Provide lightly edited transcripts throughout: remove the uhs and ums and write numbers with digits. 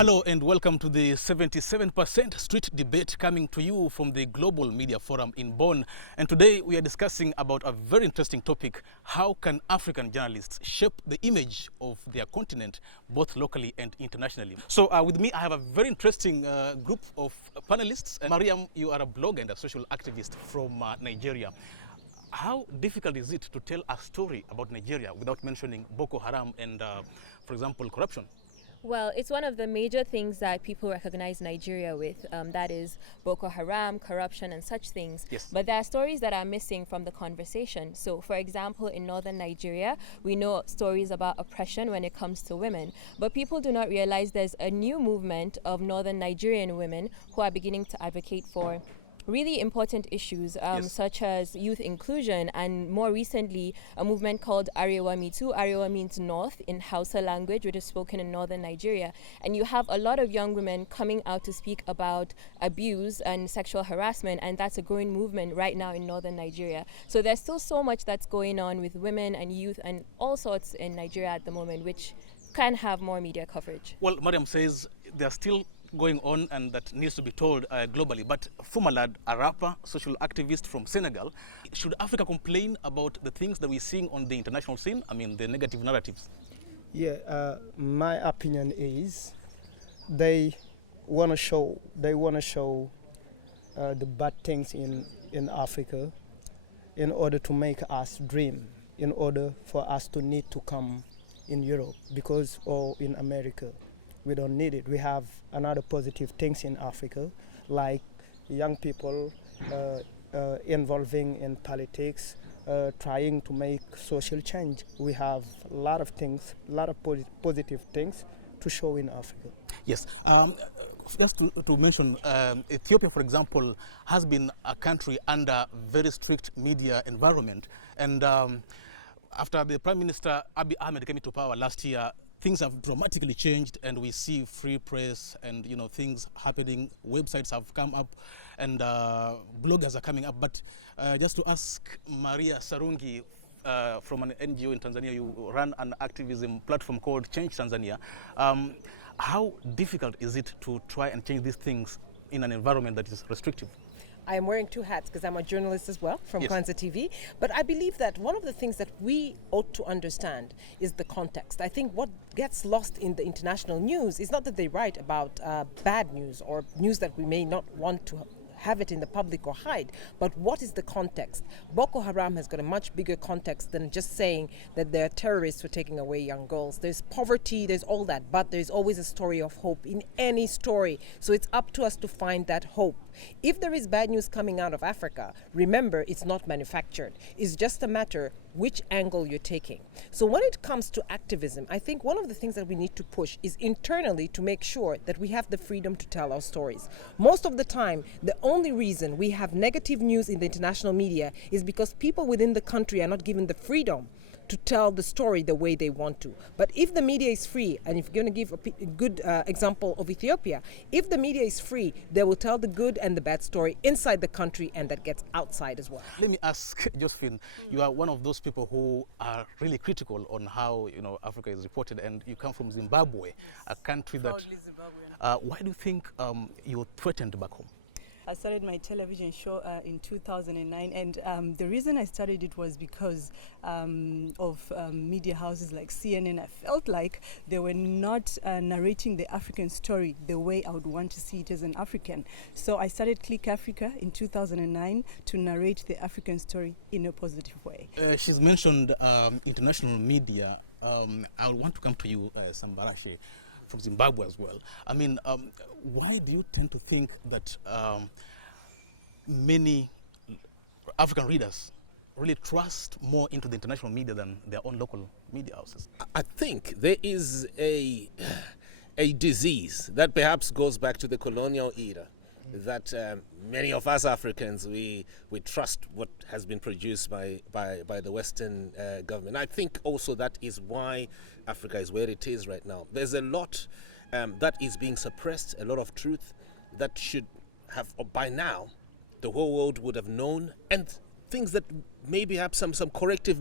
Hello and welcome to the 77% Street Debate coming to you from the Global Media Forum in Bonn. And today we are discussing about a very interesting topic: how can African journalists shape the image of their continent, both locally and internationally? So with me, I have a very interesting group of panelists. Mariam, you are a blogger and a social activist from Nigeria. How difficult is it to tell a story about Nigeria without mentioning Boko Haram and, for example, corruption? Well, it's one of the major things that people recognize Nigeria with. That is Boko Haram, corruption, and such things. Yes. But there are stories that are missing from the conversation. So, for example, in northern Nigeria, we know stories about oppression when it comes to women. But people do not realize there's a new movement of northern Nigerian women who are beginning to advocate for really important issues such as youth inclusion, and more recently a movement called Arewa Mitu. Arewa means north in Hausa language, which is spoken in northern Nigeria. And you have a lot of young women coming out to speak about abuse and sexual harassment, and that's a growing movement right now in northern Nigeria. So there's still so much that's going on with women and youth and all sorts in Nigeria at the moment, which can have more media coverage. Well, Mariam says there's still going on and that needs to be told globally. But Fumalad, a rapper, social activist from Senegal, should Africa complain about the things that we're seeing on the international scene? I mean, the negative narratives. Yeah, my opinion is they want to show the bad things in Africa in order to make us dream, in order for us to need to come in Europe or in America. We don't need it. We have another positive things in Africa, like young people involving in politics, trying to make social change. We have a lot of things, a lot of positive things to show in Africa. Yes. Just to mention, Ethiopia, for example, has been a country under very strict media environment. And after the Prime Minister Abiy Ahmed came into power last year, things have dramatically changed, and we see free press and things happening. Websites have come up, and bloggers are coming up. But just to ask Maria Sarungi from an NGO in Tanzania, you run an activism platform called Change Tanzania. How difficult is it to try and change these things in an environment that is restrictive? I am wearing two hats because I'm a journalist as well from Yes. Kwanzaa TV. But I believe that one of the things that we ought to understand is the context. I think what gets lost in the international news is not that they write about bad news or news that we may not want to have it in the public or hide, but what is the context? Boko Haram has got a much bigger context than just saying that they're terrorists for taking away young girls. There's poverty, there's all that, but there's always a story of hope in any story. So it's up to us to find that hope. If there is bad news coming out of Africa, remember, it's not manufactured. It's just a matter which angle you're taking. So when it comes to activism, I think one of the things that we need to push is internally to make sure that we have the freedom to tell our stories. Most of the time, the only reason we have negative news in the international media is because people within the country are not given the freedom to tell the story the way they want to. But if the media is free, and if you're going to give a good example of Ethiopia, if the media is free, they will tell the good and the bad story inside the country, and that gets outside as well. Let me ask Josephine, you are one of those people who are really critical on how Africa is reported, and you come from Zimbabwe, a country that... why do you think you're threatened back home? I started my television show in 2009, and the reason I started it was because of media houses like CNN. I felt like they were not narrating the African story the way I would want to see it as an African. So I started Click Africa in 2009 to narrate the African story in a positive way. She's mentioned international media. I want to come to you, Sambarashe, from Zimbabwe as well. I mean, why do you tend to think that many African readers really trust more into the international media than their own local media houses? I think there is a disease that perhaps goes back to the colonial era, that many of us Africans, we trust what has been produced by the Western government. I think also that is why Africa is where it is right now. There's a lot that is being suppressed, a lot of truth that should have, by now, the whole world would have known, and things that maybe have some corrective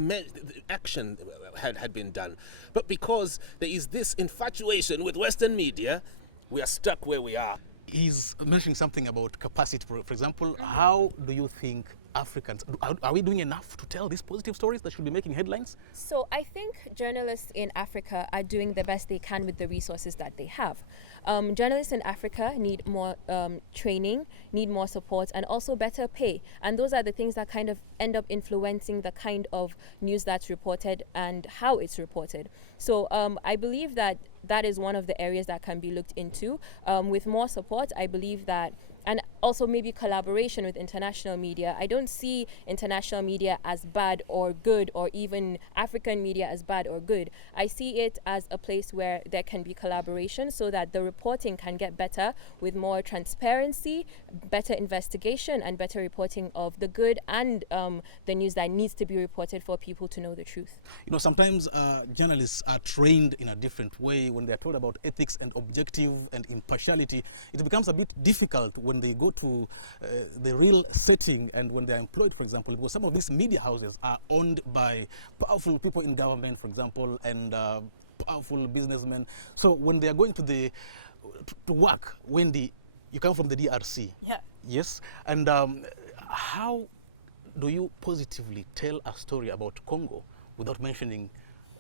action had been done. But because there is this infatuation with Western media, we are stuck where we are. He's mentioning something about capacity. For example, how do you think Africans, are we doing enough to tell these positive stories that should be making headlines? So I think journalists in Africa are doing the best they can with the resources that they have. Journalists in Africa need more training, need more support, and also better pay. And those are the things that kind of end up influencing the kind of news that's reported and how it's reported. So I believe that that is one of the areas that can be looked into. With more support, I believe that, and also maybe collaboration with international media. I don't see international media as bad or good, or even African media as bad or good. I see it as a place where there can be collaboration so that the reporting can get better with more transparency, better investigation, and better reporting of the good and the news that needs to be reported for people to know the truth. You know, sometimes journalists are trained in a different way. When they're told about ethics and objective and impartiality, it becomes a bit difficult when they go to the real setting and when they're employed, for example, because some of these media houses are owned by powerful people in government, for example, and powerful businessmen. So when they are going to work, Wendy, you come from the DRC. Yeah. Yes. And how do you positively tell a story about Congo without mentioning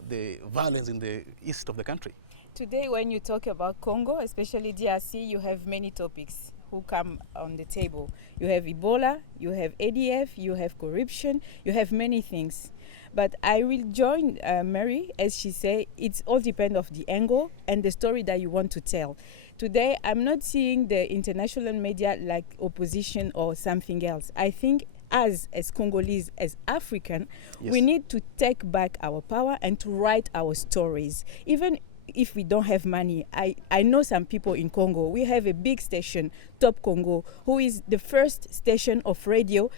the violence in the east of the country? Today, when you talk about Congo, especially DRC, you have many topics who come on the table. You have Ebola, you have ADF, you have corruption, you have many things. But I will join Mary, as she said, it's all depend of the angle and the story that you want to tell. Today, I'm not seeing the international media like opposition or something else. I think as Congolese, as African, Yes. we need to take back our power and to write our stories. Even if we don't have money, I know some people in Congo. We have a big station, Top Congo, who is the first station of radio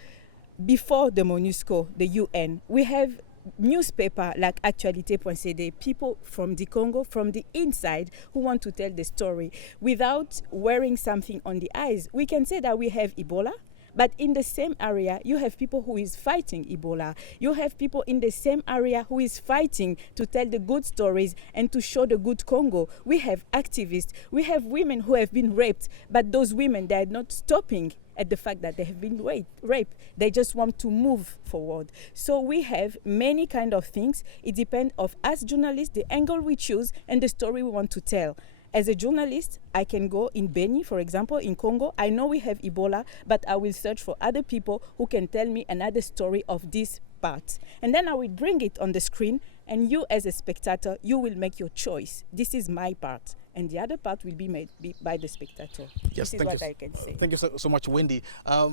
before the MONUSCO, the UN. We have newspaper like Actualité.cd, people from the Congo, from the inside, who want to tell the story without wearing something on the eyes. We can say that we have Ebola, but in the same area, you have people who is fighting Ebola. You have people in the same area who is fighting to tell the good stories and to show the good Congo. We have activists. We have women who have been raped, but those women, they are not stopping at the fact that they have been raped. They just want to move forward. So we have many kind of things. It depends of us journalists, the angle we choose and the story we want to tell. As a journalist, I can go in Beni, for example, in Congo. I know we have Ebola, but I will search for other people who can tell me another story of this part. And then I will bring it on the screen, and you as a spectator, you will make your choice. This is my part, and the other part will be made by the spectator. Yes, this is what I can say. Thank you so much, Wendy. I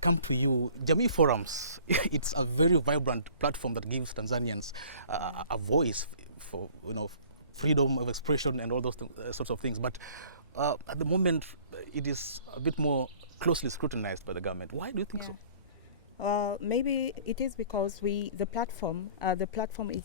come to you. Jamii Forums, it's a very vibrant platform that gives Tanzanians a voice for, freedom of expression and all those sorts of things. But at the moment, it is a bit more closely scrutinized by the government. Why do you think so? Maybe it is because the platform is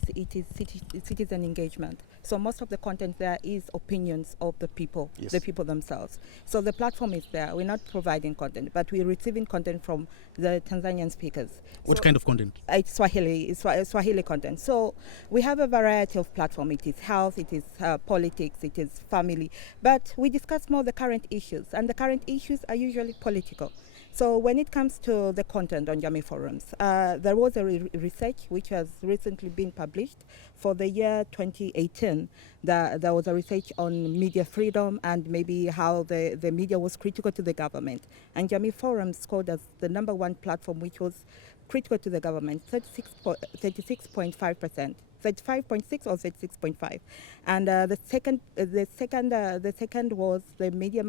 citizen engagement. So most of the content there is opinions of the people, Yes. the people themselves. So the platform is there. We're not providing content, but we're receiving content from the Tanzanian speakers. What kind of content? It's Swahili content. So we have a variety of platforms. It is health, it is politics, it is family. But we discuss more the current issues, and the current issues are usually political. So when it comes to the content on Jamii Forums, there was a research which has recently been published for the year 2018. There was a research on media freedom and maybe how the media was critical to the government. And Jamii Forums scored as the #1 platform which was critical to the government, 36.5%. 35.6 or 36.5, and the second was the media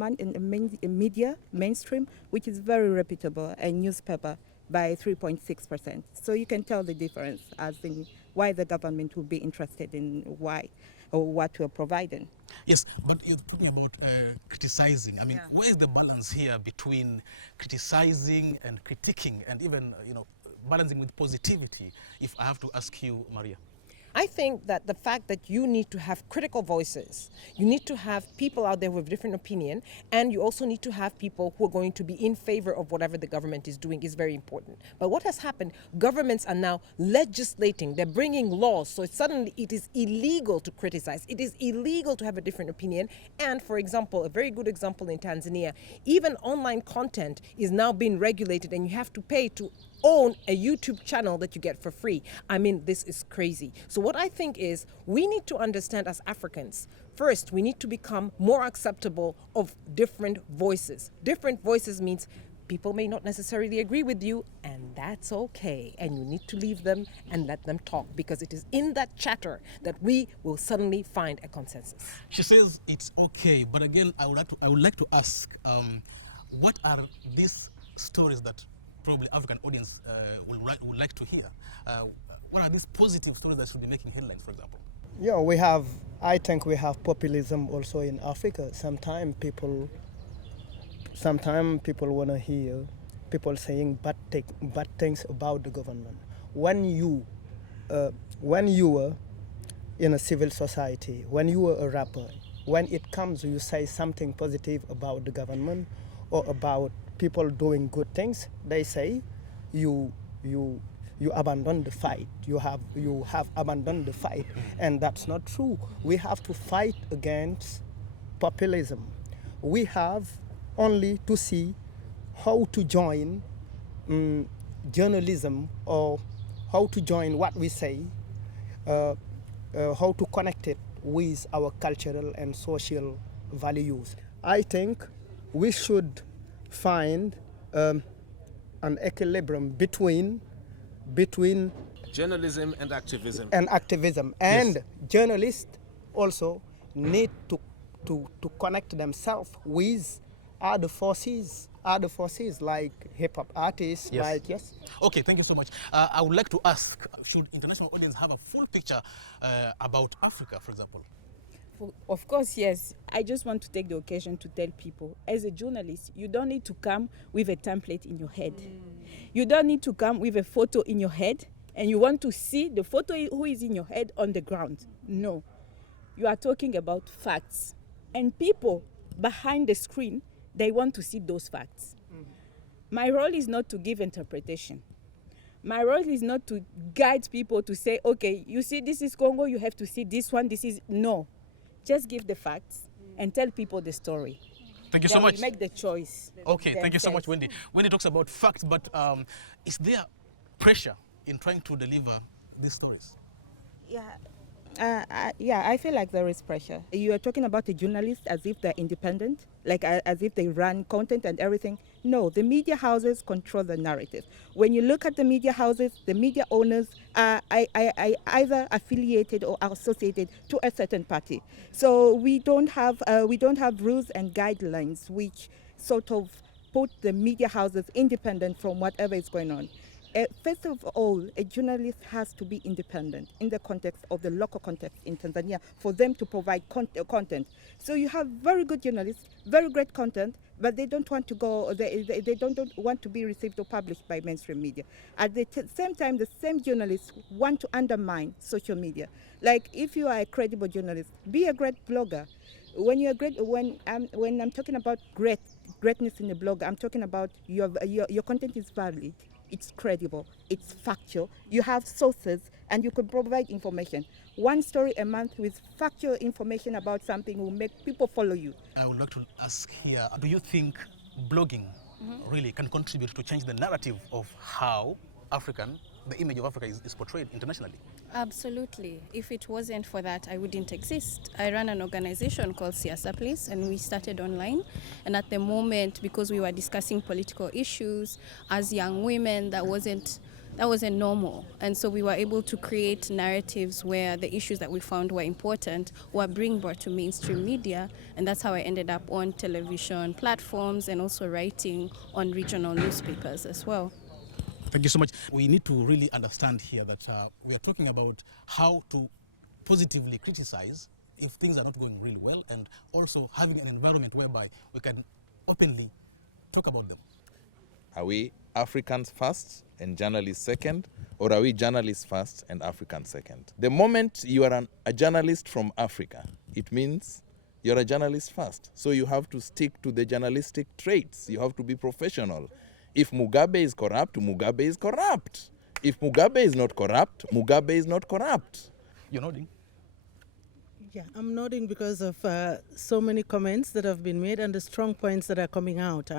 mainstream, which is very reputable, a newspaper by 3.6%. So you can tell the difference as in why the government would be interested in why or what we're providing. Yes, but you're talking about criticizing. I mean, where is the balance here between criticizing and critiquing, and even balancing with positivity? If I have to ask you, Maria. I think that the fact that you need to have critical voices, you need to have people out there with different opinion, and you also need to have people who are going to be in favor of whatever the government is doing is very important. But what has happened, governments are now legislating, they're bringing laws, so suddenly it is illegal to criticize, it is illegal to have a different opinion. And for example, a very good example in Tanzania, even online content is now being regulated and you have to pay to own a YouTube channel that you get for free. I mean, this is crazy. So what I think is we need to understand as Africans, first, we need to become more acceptable of different voices. Different voices means people may not necessarily agree with you, and that's okay. And you need to leave them and let them talk, because it is in that chatter that we will suddenly find a consensus. She says it's okay, but again, I would like to ask, what are these stories that probably African audience would like to hear? What are these positive stories that should be making headlines, for example? Yeah, I think we have populism also in Africa. Sometimes people want to hear people saying bad things about the government. When you were in a civil society, when you were a rapper, when it comes you say something positive about the government or about people doing good things, they say you abandon the fight. You have abandoned the fight, and that's not true. We have to fight against populism. We have only to see how to join journalism, or how to join what we say, how to connect it with our cultural and social values. I think we should find an equilibrium between Journalism and activism. And yes, journalists also need to connect themselves with other forces like hip-hop artists. Yes. Yes. Okay, thank you so much. I would like to ask, should international audience have a full picture about Africa, for example? Of course, yes. I just want to take the occasion to tell people, as a journalist, you don't need to come with a template in your head. You don't need to come with a photo in your head and you want to see the photo who is in your head on the ground. No. You are talking about facts. And people behind the screen, they want to see those facts. My role is not to give interpretation. My role is not to guide people to say, okay, you see, this is Congo, you have to see this one, this is... No. Just give the facts and tell people the story. Thank you so much. We make the choice. Okay, thank you so much, Wendy. Wendy talks about facts, but is there pressure in trying to deliver these stories? I feel like there is pressure. You are talking about the journalists as if they're independent, like as if they run content and everything. No, the media houses control the narrative. When you look at the media houses, the media owners are either affiliated or associated to a certain party. So we don't have rules and guidelines which sort of put the media houses independent from whatever is going on. First of all, a journalist has to be independent in the context of the local context in Tanzania for them to provide content. So you have very good journalists, very great content, but they don't want to go. They don't want to be received or published by mainstream media. At the same time, the same journalists want to undermine social media. Like if you are a credible journalist, be a great blogger. When you're great, when I'm talking about greatness in a blog, I'm talking about your content is valid. It's credible, it's factual, you have sources, and you can provide information. One story a month with factual information about something will make people follow you. I would like to ask here, do you think blogging really can contribute to change the narrative of how the image of Africa is portrayed internationally? Absolutely. If it wasn't for that, I wouldn't exist. I run an organization called Siasa Place, and we started online. And at the moment, because we were discussing political issues as young women, that wasn't normal. And so we were able to create narratives where the issues that we found were important were being brought to mainstream media. And that's how I ended up on television platforms and also writing on regional newspapers as well. Thank you so much. We need to really understand here that we are talking about how to positively criticize if things are not going really well, and also having an environment whereby we can openly talk about them. Are we Africans first and journalists second, or are we journalists first and Africans second? The moment you are a journalist from Africa, it means you're a journalist first. So you have to stick to the journalistic traits. You have to be professional. If Mugabe is corrupt, Mugabe is corrupt. If Mugabe is not corrupt, Mugabe is not corrupt. You're nodding. Yeah, I'm nodding because of so many comments that have been made and the strong points that are coming out.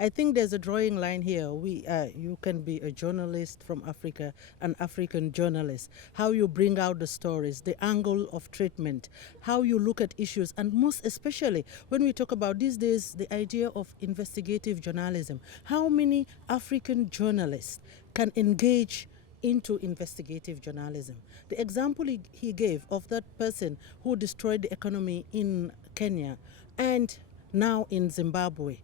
I think there's a drawing line here. You can be a journalist from Africa, an African journalist. How you bring out the stories, the angle of treatment, how you look at issues, and most especially when we talk about these days the idea of investigative journalism. How many African journalists can engage into investigative journalism? The example he gave of that person who destroyed the economy in Kenya and now in Zimbabwe,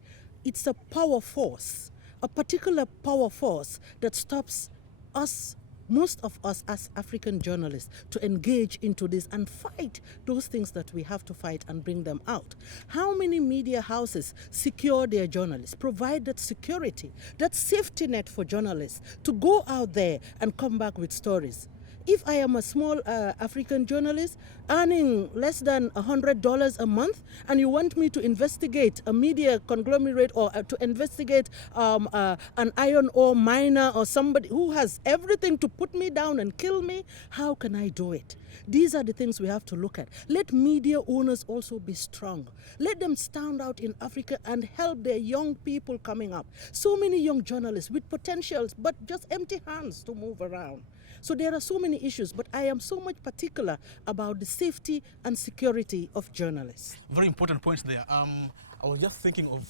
it's a power force, a particular power force that stops us, most of us as African journalists, to engage into this and fight those things that we have to fight and bring them out. How many media houses secure their journalists, provide that security, that safety net for journalists to go out there and come back with stories? If I am a small African journalist earning less than $100 a month, and you want me to investigate a media conglomerate or to investigate an iron ore miner or somebody who has everything to put me down and kill me, how can I do it? These are the things we have to look at. Let media owners also be strong. Let them stand out in Africa and help their young people coming up. So many young journalists with potentials, but just empty hands to move around. So there are so many issues, but I am so much particular about the safety and security of journalists. Very important points there. I was just thinking of,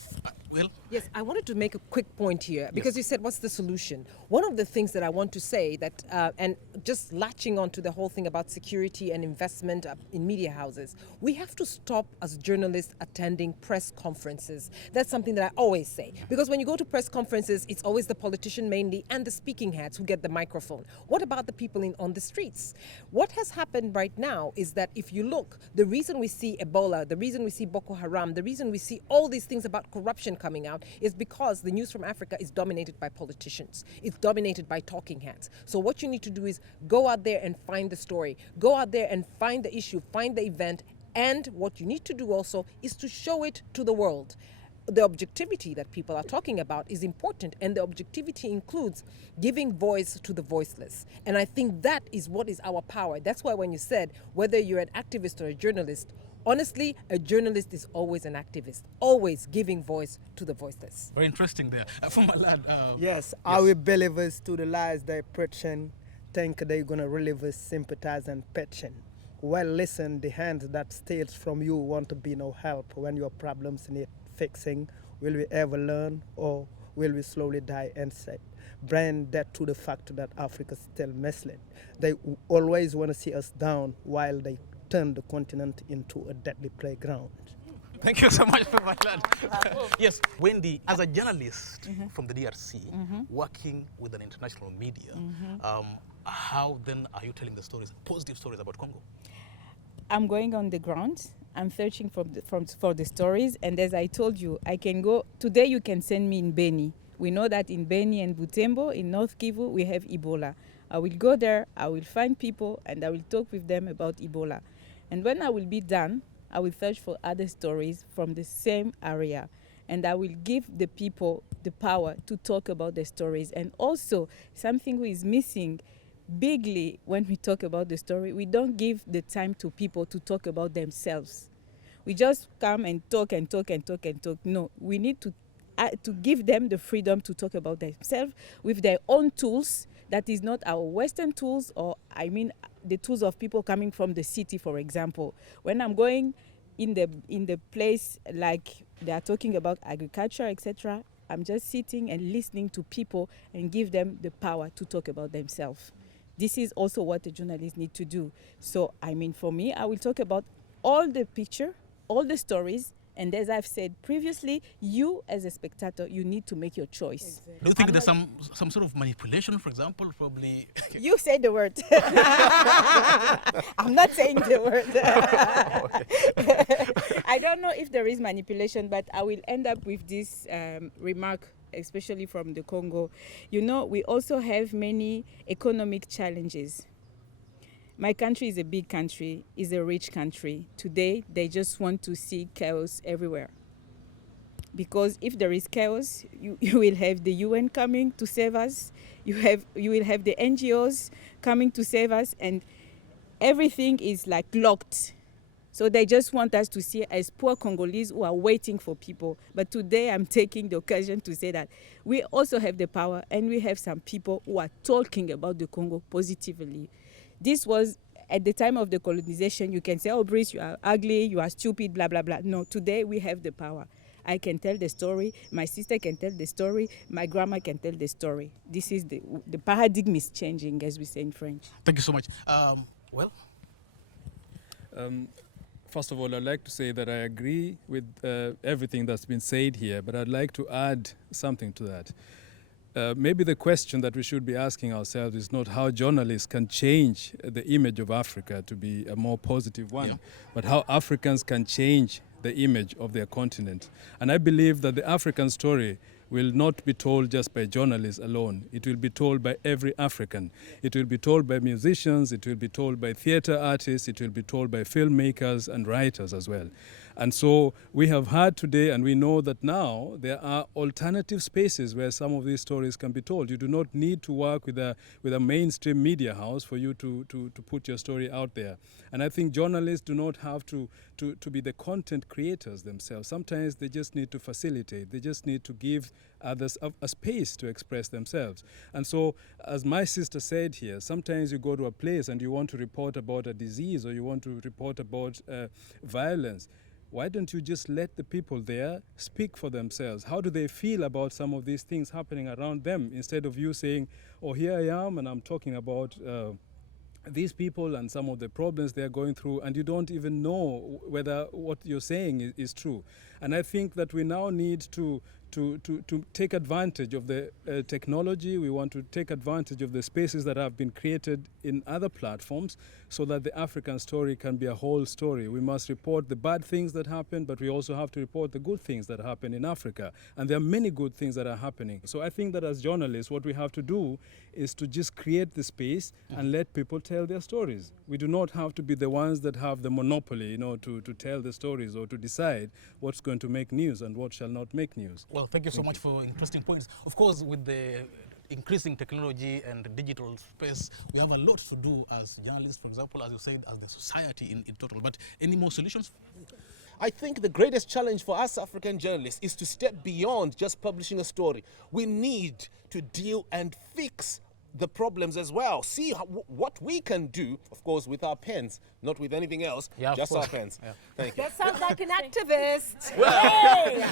Will? Yes, I wanted to make a quick point here because you said, what's the solution? One of the things that I want to say that, and just latching on to the whole thing about security and investment in media houses, we have to stop as journalists attending press conferences. That's something that I always say. Because when you go to press conferences, it's always the politician mainly and the speaking heads who get the microphone. What about the people on the streets? What has happened right now is that if you look, the reason we see Ebola, the reason we see Boko Haram, the reason we see all these things about corruption coming out is because the news from Africa is dominated by politicians. It's dominated by talking heads. So what you need to do is go out there and find the story. Go out there and find the issue, find the event. And what you need to do also is to show it to the world. The objectivity that people are talking about is important, and the objectivity includes giving voice to the voiceless. And I think that is what is our power. That's why when you said whether you're an activist or a journalist, honestly, a journalist is always an activist, always giving voice to the voiceless. Very interesting there. From my lad. Yes, our believers to the lies they preaching think they're going to relieve us, sympathize and petition. Well, listen, the hand that steals from you want to be no help when your problems need fixing. Will we ever learn, or will we slowly die inside? Brand that to the fact that Africa is still misled. They always want to see us down while they turn the continent into a deadly playground. Thank you so much for my lad. Yes, Wendy, as a journalist from the DRC, working with an international media, how then are you telling the stories, positive stories about Congo? I'm going on the ground. I'm searching for the stories, and as I told you, I can go today. You can send me in Beni. We know that in Beni and Butembo, in North Kivu, we have Ebola. I will go there. I will find people, and I will talk with them about Ebola. And when I will be done, I will search for other stories from the same area, and I will give the people the power to talk about the stories. And also, something who is missing bigly when we talk about the story, we don't give the time to people to talk about themselves. We just come and talk and talk and talk and talk. No, we need to give them the freedom to talk about themselves with their own tools. That is not our Western tools, or I mean the tools of people coming from the city, for example. When I'm going in the place like they are talking about agriculture, etc., I'm just sitting and listening to people and give them the power to talk about themselves. This is also what the journalists need to do. So, I mean, for me, I will talk about all the picture, all the stories, and as I've said previously, you as a spectator, you need to make your choice. Exactly. Do you think there's some sort of manipulation, for example, probably? You say the word. I'm not saying the word. I don't know if there is manipulation, but I will end up with this remark especially from the Congo, we also have many economic challenges. My country is a big country, is a rich country. Today, they just want to see chaos everywhere. Because if there is chaos, you will have the UN coming to save us. You will have the NGOs coming to save us, and everything is like locked. So they just want us to see as poor Congolese who are waiting for people. But today I'm taking the occasion to say that we also have the power, and we have some people who are talking about the Congo positively. This was at the time of the colonization. You can say, oh, Bruce, you are ugly, you are stupid, blah, blah, blah. No, today we have the power. I can tell the story, my sister can tell the story, my grandma can tell the story. This is the paradigm is changing, as we say in French. Thank you so much. First of all, I'd like to say that I agree with everything that's been said here, but I'd like to add something to that. Maybe the question that we should be asking ourselves is not how journalists can change the image of Africa to be a more positive one, but how Africans can change the image of their continent. And I believe that the African story will not be told just by journalists alone. It will be told by every African. It will be told by musicians, it will be told by theater artists, it will be told by filmmakers and writers as well. And so we have heard today, and we know that now there are alternative spaces where some of these stories can be told. You do not need to work with a mainstream media house for you to put your story out there. And I think journalists do not have to be the content creators themselves. Sometimes they just need to facilitate. They just need to give others a space to express themselves. And so, as my sister said here, sometimes you go to a place and you want to report about a disease, or you want to report about violence. Why don't you just let the people there speak for themselves? How do they feel about some of these things happening around them, instead of you saying, oh, here I am and I'm talking about these people and some of the problems they're going through, and you don't even know whether what you're saying is true. And I think that we now need to take advantage of the technology. We want to take advantage of the spaces that have been created in other platforms, so that the African story can be a whole story. We must report the bad things that happen, but we also have to report the good things that happen in Africa. And there are many good things that are happening. So I think that as journalists, what we have to do is to just create the space and let people tell their stories. We do not have to be the ones that have the monopoly, to tell the stories or to decide what's going to make news and what shall not make news. Well, thank you so much for interesting points. Of course, with the increasing technology and digital space, we have a lot to do as journalists, for example, as you said, as the society in total. But any more solutions? I think the greatest challenge for us African journalists is to step beyond just publishing a story. We need to deal and fix the problems as well. See what we can do, of course, with our pens, not with anything else, just our pens. Thank you. That sounds like an activist. Hey!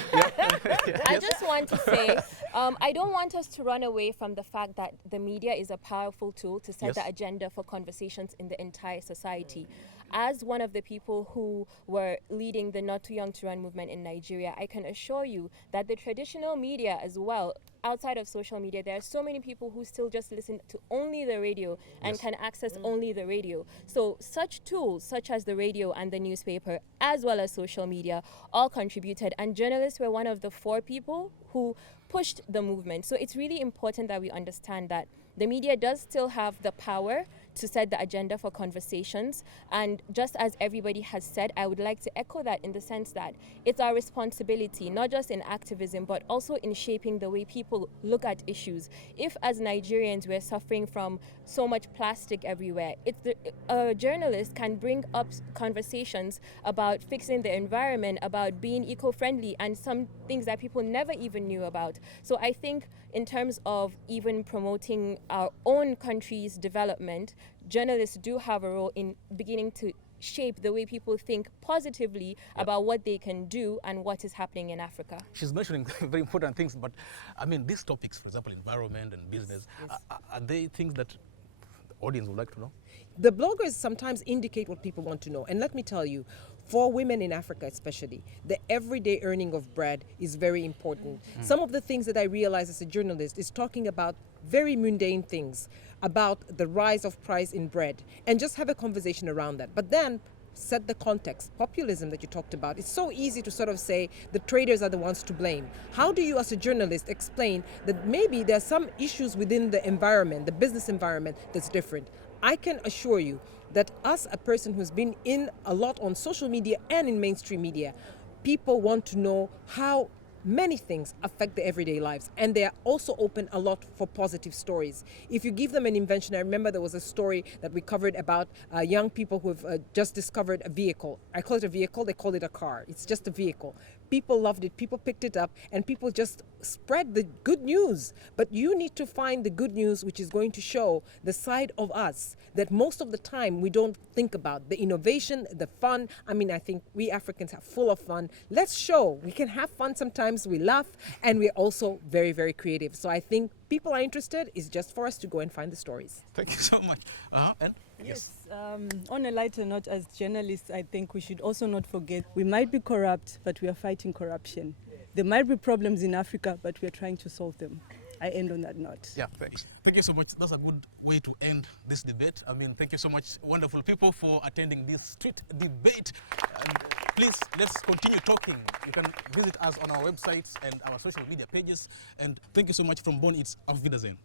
I just want to say, I don't want us to run away from the fact that the media is a powerful tool to set the agenda for conversations in the entire society. As one of the people who were leading the Not Too Young to Run movement in Nigeria, I can assure you that the traditional media as well, outside of social media, there are so many people who still just listen to only the radio and can access only the radio. So such tools, such as the radio and the newspaper, as well as social media, all contributed. And journalists were one of the 4 people who pushed the movement. So it's really important that we understand that the media does still have the power to set the agenda for conversations. And just as everybody has said, I would like to echo that in the sense that it's our responsibility, not just in activism, but also in shaping the way people look at issues. If as Nigerians we're suffering from so much plastic everywhere, a journalist can bring up conversations about fixing the environment, about being eco-friendly, and some things that people never even knew about. So I think in terms of even promoting our own country's development, journalists do have a role in beginning to shape the way people think positively about what they can do and what is happening in Africa. She's mentioning very important things, but I mean, these topics, for example, environment and business, are they things that the audience would like to know? The bloggers sometimes indicate what people want to know. And let me tell you, for women in Africa especially, the everyday earning of bread is very important. Some of the things that I realize as a journalist is talking about very mundane things, about the rise of price in bread, and just have a conversation around that. But then set the context. Populism that you talked about, it's so easy to sort of say the traders are the ones to blame. How do you as a journalist explain that maybe there are some issues within the environment, the business environment, that's different? I can assure you that as a person who's been in a lot on social media and in mainstream media, people want to know how many things affect their everyday lives, and they are also open a lot for positive stories. If you give them an invention, I remember there was a story that we covered about young people who have just discovered a vehicle. I call it a vehicle, they call it a car. It's just a vehicle. People loved it, people picked it up, and people just spread the good news. But you need to find the good news which is going to show the side of us that most of the time we don't think about. The innovation, the fun. I mean, I think we Africans are full of fun. Let's show. We can have fun sometimes, we laugh, and we're also very, very creative. So I think people are interested. It's just for us to go and find the stories. Thank you so much. And? Yes. On a lighter note, as journalists, I think we should also not forget we might be corrupt, but we are fighting corruption. There might be problems in Africa, but we are trying to solve them. I end on that note. Yeah, thanks. Thank you so much. That's a good way to end this debate. I mean, thank you so much, wonderful people, for attending this street debate. Please, let's continue talking. You can visit us on our websites and our social media pages. And thank you so much from Bonn. It's Auf Wiedersehen.